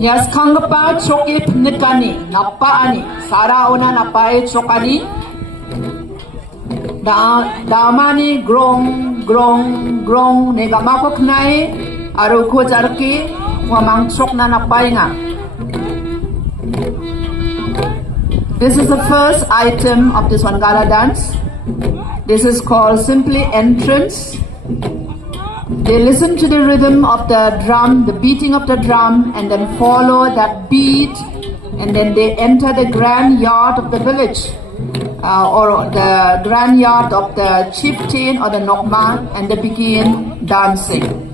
Yes, kangpa chokip nikani, napaani, sarauna napai chokani. Damani grong nega makok nai aruko jarki wamang chok na napai nga. This is the first item of this Wangala dance. This is called simply entrance. They listen to the rhythm of the drum, the beating of the drum, and then follow that beat, and then they enter the grand yard of the village, or the grand yard of the chieftain or the nokma, and they begin dancing.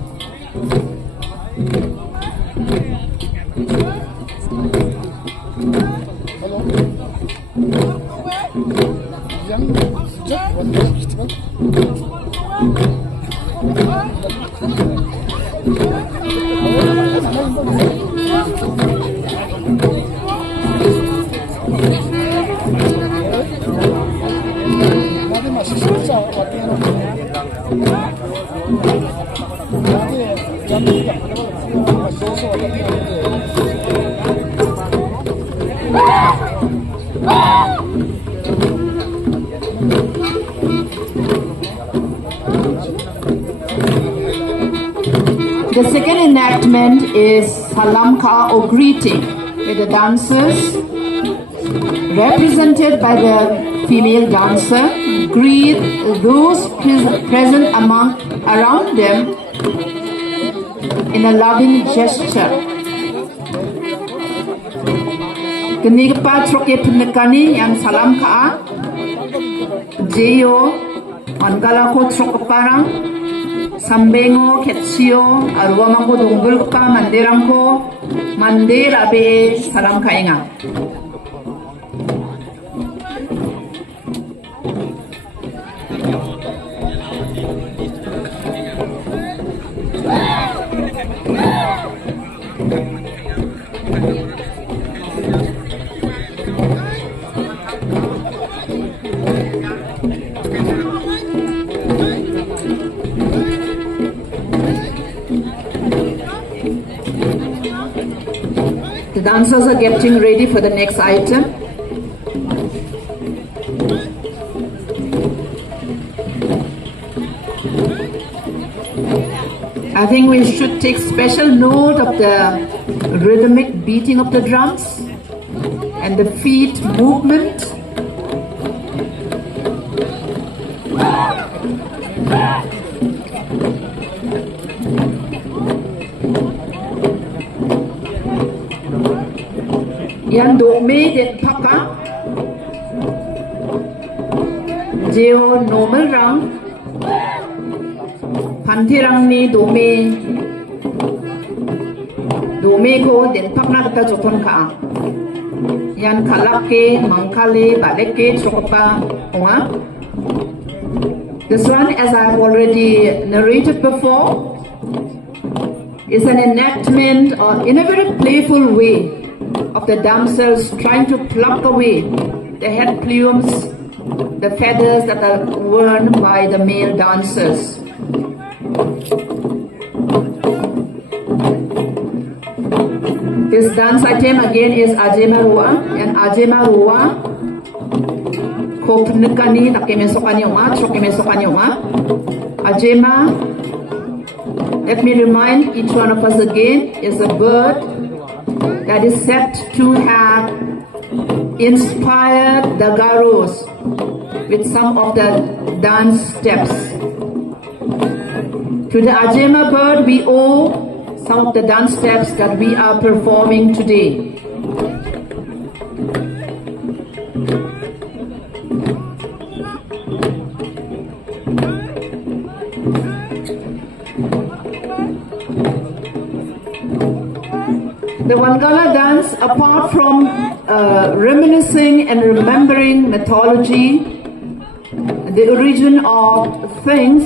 The second enactment is salamka or greeting, where the dancers, represented by the female dancer, greet those present around them in a loving gesture. Kenigpa troke penekani yang salam ka, jeyo, Wangala ko troke parang, sambengo, ketsio, arwama ko dunggul ka, mandirang ko, mandira be salam ka inga. The dancers are getting ready for the next item. I think we should take special note of the rhythmic beating of the drums and the feet movement. Yan dome den paka jeo normal rang pantirang ni dome ko den pakna kata joton ka yan kalake mangkale baleke chokopa onga. This one, as I have already narrated before, is an enactment or in a very playful way of the damsels trying to pluck away the head plumes, the feathers that are worn by the male dancers. This dance item again is Ajema Rua, and Ajema Rua Kopnukani Takemesokanyoma, Chokemesokanyoma. Ajema, let me remind each one of us again, is a bird that is said to have inspired the Garos with some of the dance steps. To the Ajema bird we owe some of the dance steps that we are performing today. The Wangala dance, apart from reminiscing and remembering mythology, the origin of things,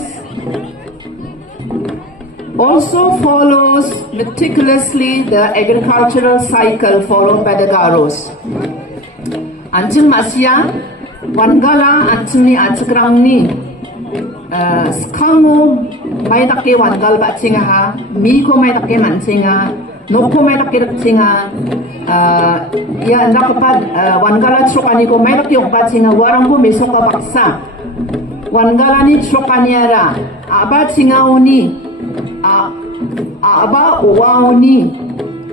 also follows meticulously the agricultural cycle followed by the Garos. Anjing Masya, Wangala Anjing ni Ancakrang ni, Skango may take wangal ba chinga ha, miko may take man chinga, noko may take chinga, ya nakapad wangala chokani ko may take ba chinga, warang ko may soka baksa. Wangala ni chokaniara, aba chinga oni, aba uwa oni,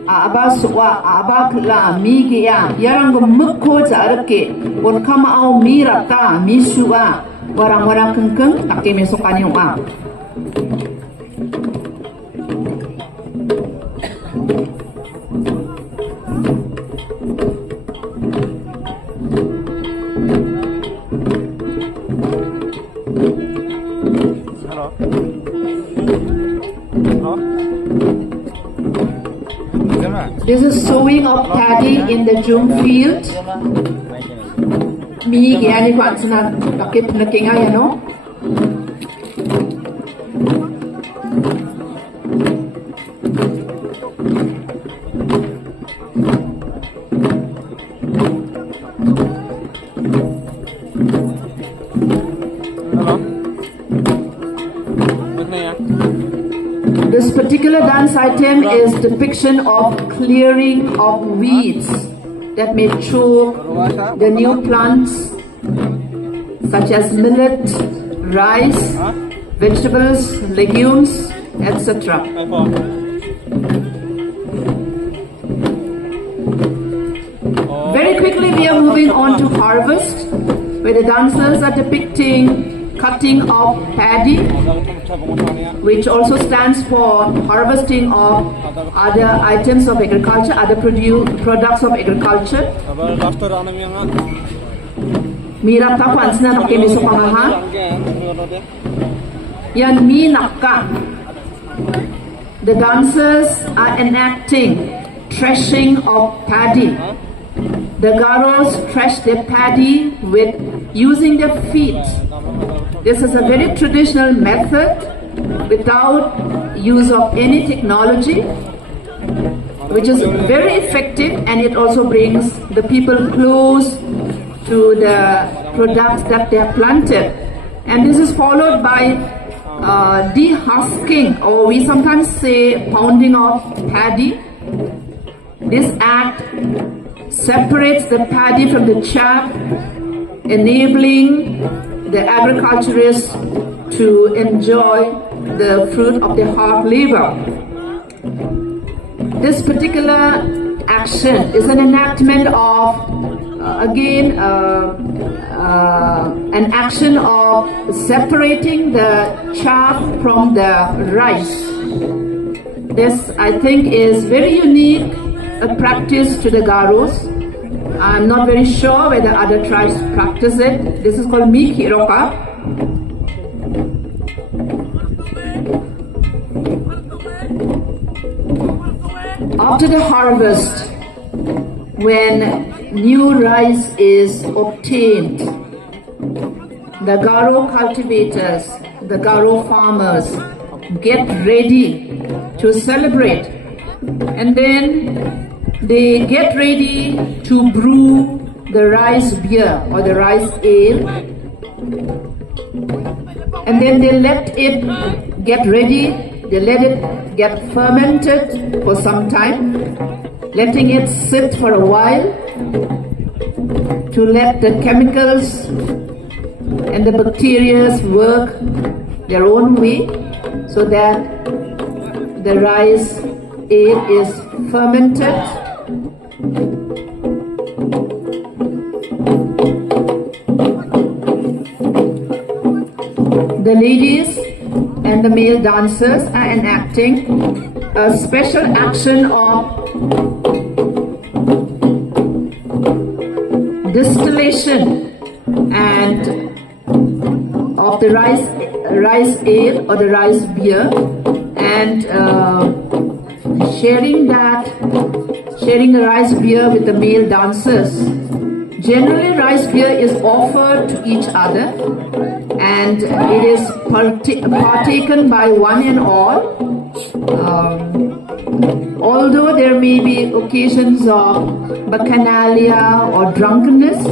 aba suwa, aba kla migi ya, yarang ko mukko jarake, on kama au mirata, misua. Warang-warang kengkeng tak mesokan yung This is sowing of paddy in the June field. Mi gani ko ansana takip na kinga yan no. This particular dance item is depiction of clearing of weeds that may choke the new plants such as millet, rice, vegetables, legumes, etc. Very quickly we are moving on to harvest, where the dancers are depicting cutting of paddy, which also stands for harvesting of other items of agriculture, other products of agriculture. Mirap tapan sina nak kemi sopangahan. Yan mi nakka. The dancers are enacting threshing of paddy. The Garos thresh their paddy with using their feet. This is a very traditional method without use of any technology, which is very effective, and it also brings the people close to the products that they have planted. And this is followed by dehusking, or we sometimes say pounding of paddy. This act separates the paddy from the chaff, enabling the agriculturists to enjoy the fruit of their hard labor. This particular action is an enactment of, an action of separating the chaff from the rice. This, I think, is very unique, a practice to the Garos. I'm not very sure whether other tribes practice it. This is called Mikiroka. After the harvest, when new rice is obtained, the Garo cultivators, the Garo farmers get ready to celebrate, and then they get ready to brew the rice beer or the rice ale, and then they let it get ready, they let it get fermented for some time, letting it sit for a while to let the chemicals and the bacteria work their own way, so that the rice ale is fermented. The ladies and the male dancers are enacting a special action of distillation and of the rice ale or the rice beer, and sharing the rice beer with the male dancers. Generally, rice beer is offered to each other, and it is partaken by one and all. Although there may be occasions of bacchanalia or drunkenness,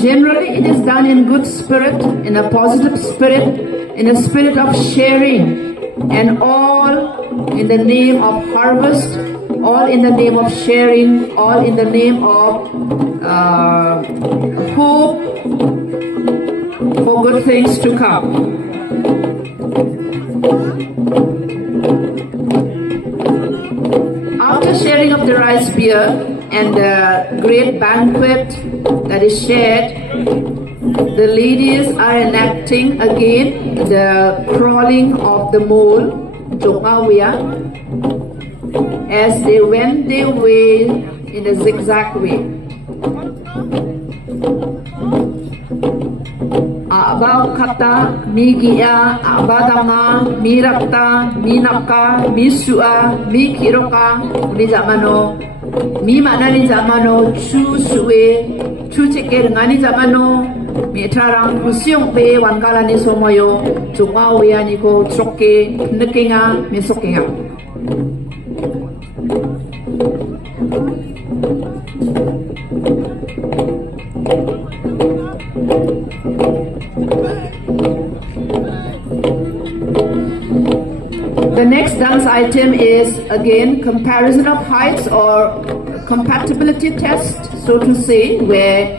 generally it is done in good spirit, in a positive spirit, in a spirit of sharing, and all in the name of harvest, all in the name of sharing, all in the name of hope for good things to come. After sharing of the rice beer and the great banquet that is shared, the ladies are enacting again the crawling of the mole, Jokawia, as they wend their way in a zigzag way. Abaw kata, migia, abadanga, mirakta, minaka, misua, mikiroka, ni zamano, mi mana ni zamano, chu suwe, chu ceke ngani zamano, mitrarang kusiong pe wangala ni somoyo, chunga wea ni ko choke, nekenga, mesokenga. The next dance item is again comparison of heights or compatibility test, so to say, where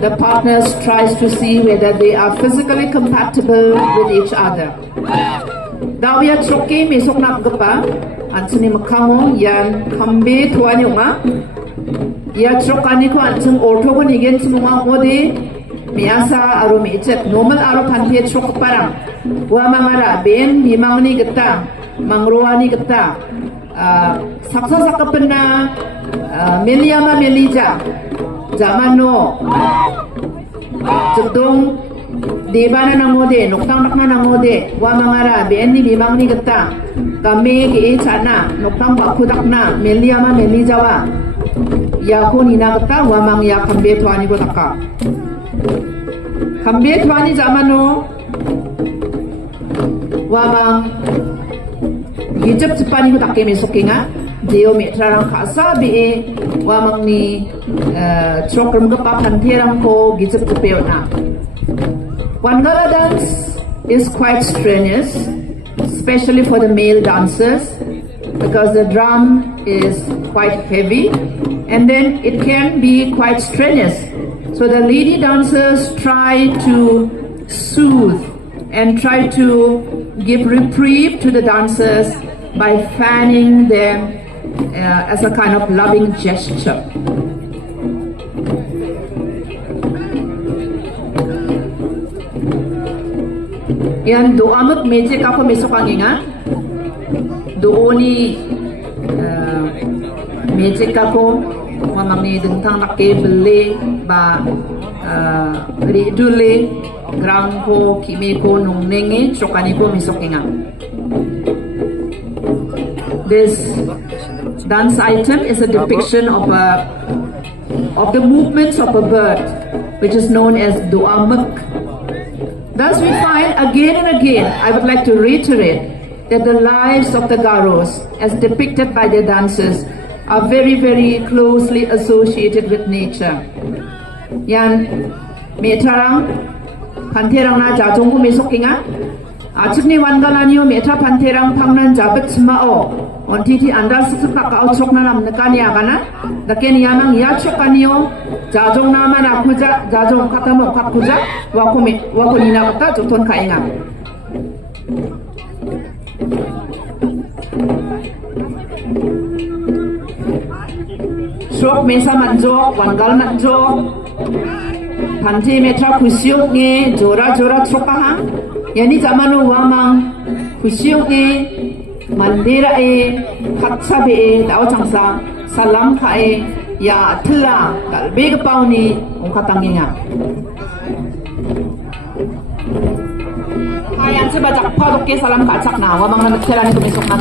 the partners tries to see whether they are physically compatible with each other. Dawya choke mesok nak gapa, ansuni makamo yan kambe tuan yunga. Ya chokani ko ansung ortho ko nigen sumunga mode. Biasa aru mecet normal aru pantie chok parang wa mangara ben bimangni geta mangruani geta saksa sakapena meliama melija zamano jedong debana nangode noktang nakna nangode wa mangara ben ni bimangni geta kame ke chana noktang bakudakna meliama melijawa ya ko nina geta wa mang ya kambe tuani ko taka kambe tuani zamano wamang gijep cepani ko takke mesokinga deo metrarang khasa be wamang ni chokram ko papanterang ko gijep cepeona. Wangala dance is quite strenuous, especially for the male dancers, because the drum is quite heavy and then it can be quite strenuous. So the lady dancers try to soothe and try to give reprieve to the dancers by fanning them as a kind of loving gesture. Yan doamut meje kako mesok anginga. Dooni meje kako mamangni dengtang nakke bele ba ridule grangko kimiko nungnenge chokaniko misokinga. This dance item is a depiction of the movements of a bird, which is known as doamuk. Thus we find again and again, I would like to reiterate that the lives of the Garos, as depicted by their dances, are very, very closely associated with nature. Yan metrarang panterang na jajong ko mesokinga. Achikni Wangala niyo metra panterang pangnan jabat smao. Ontiti anda suka kauchok na namnekan ya kana. Daken yamang ya chokaniyo jajong naman akuja jajong katamo kakuja wako nina kata joton kainga. Sok mesa manjok, Wangala manjok, panti metra kusyuk nge, jora chokahang. Yani zamanu wamang kusyuk nge, mandira katsa tao changsa, salam kae, ya tila, kalbe kapau ni, ungkatanginga. Ayan si bajak padok ke salam kacak na, wamang nagkira ni tumisok na